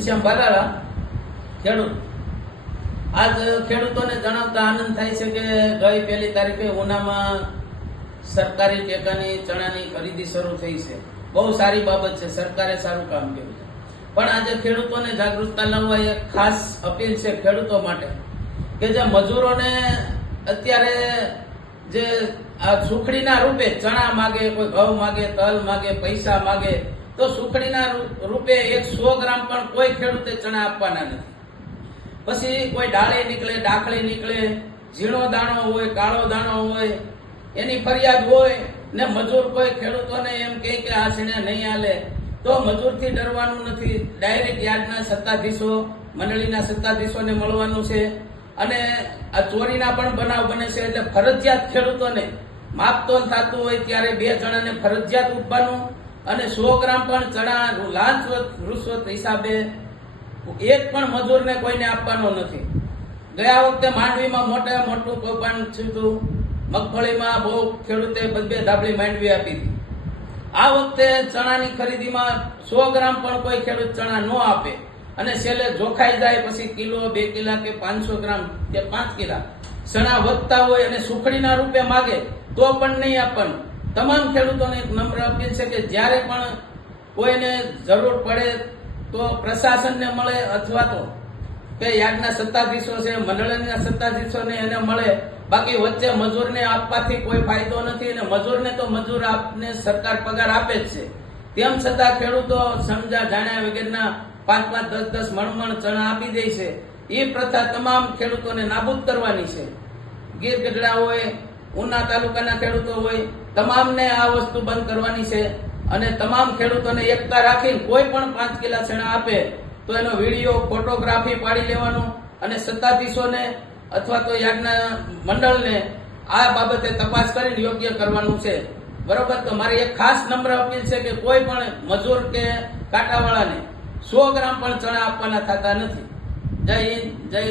શ્યામ બાલાળા ખેડૂત આજ ખેડૂતોને જણાવતા આનંદ થાય છે કે ગઈ 1 તારીખે ઉનામાં સરકારી ટેકાની ચણાની ખરીદી શરૂ થઈ છે। બહુ સારી બાબત છે, સરકારે સારું કામ કર્યું છે। પણ આજે ખેડૂતોને જાગૃતતા લાવવા એક ખાસ અપીલ છે ખેડૂતો માટે કે જે મજૂરોને અત્યારે જે આ સુખડીના રૂપે ચણા માગે, કોઈ ઘઉં માગે, તલ માગે, પૈસા માગે, તો સુખડીના રૂપે 100 ગ્રામ પણ કોઈ ખેડૂતે ચણા આપવાના નથી। પછી કોઈ ડાળી નીકળે, ડાખળી નીકળે, ઝીણો દાણો હોય, કાળો દાણો હોય, એની ફરિયાદ હોય ને મજૂર કોઈ ખેડૂતોને એમ કહે કે આ સીણે નહીં હાલે, તો મજૂરથી ડરવાનું નથી। ડાયરેક્ટ યાર્ડના સત્તાધીશો, મંડળીના સત્તાધીશોને મળવાનું છે। અને આ ચોરીના પણ બનાવ બને છે, એટલે ફરજિયાત ખેડૂતોને માપતોલ થતું હોય ત્યારે 2 જણાને ફરજિયાત ઉઠવાનું અને 100 ગ્રામ પણ ચણા લાંચ રૂશ્વત હિસાબે એક પણ મજૂરને કોઈને આપવાનો નથી। ગયા વખતે માંડવીમાં મોટું કૌભાંડ થયું હતું, મગફળીમાં બહુ ખેડૂતે 2 ધાબળી માંડવી આપી હતી। આ વખતે ચણાની ખરીદીમાં 100 ગ્રામ પણ કોઈ ખેડૂત ચણા ન આપે અને છેલ્લે જોખાઈ જાય, પછી કિલો, 2 કિલા કે 500 ગ્રામ કે 5 કિલા ચણા વધતા હોય અને સુખડીના રૂપે માગે તો પણ નહીં આપવાનું। તમામ ખેડૂતોને એક નમ્ર અપીલ છે કે જ્યારે પણ કોઈને જરૂર પડે તો પ્રશાસનને મળે અથવા તો કે યાર્ડના સત્તાધીશો છે, મંડળના સત્તાધીશોને એને મળે। બાકી વચ્ચે મજૂરને આપવાથી કોઈ ફાયદો નથી અને મજૂરને તો મજૂર આપને સરકાર પગાર આપે જ છે। તેમ છતાં ખેડૂતો સમજા જાણ્યા વગરના 5-5, 10-10 મણ ચણા આપી દે છે। એ પ્રથા તમામ ખેડૂતોને નાબૂદ કરવાની છે। ગીર ગઢડા હોય, ઉના તાલુકાના ખેડૂતો હોય, તમામને આ વસ્તુ બંધ કરવાની છે અને તમામ ખેડૂતોને એકતા રાખીને કોઈ પણ 5 કિલા ચણા આપે તો એનો વિડીયો, ફોટોગ્રાફી પાડી લેવાનો અને સત્તાધીશોને અથવા તો યાર્ડના મંડળને આ બાબતે તપાસ કરીને યોગ્ય કરવાનું છે, બરોબર। તો મારી એક ખાસ નમ્ર અપીલ છે કે કોઈ પણ મજૂર કે કાંટાવાળાને 100 ગ્રામ પણ ચણા આપવાના થતા નથી। જય હિન્દ, જય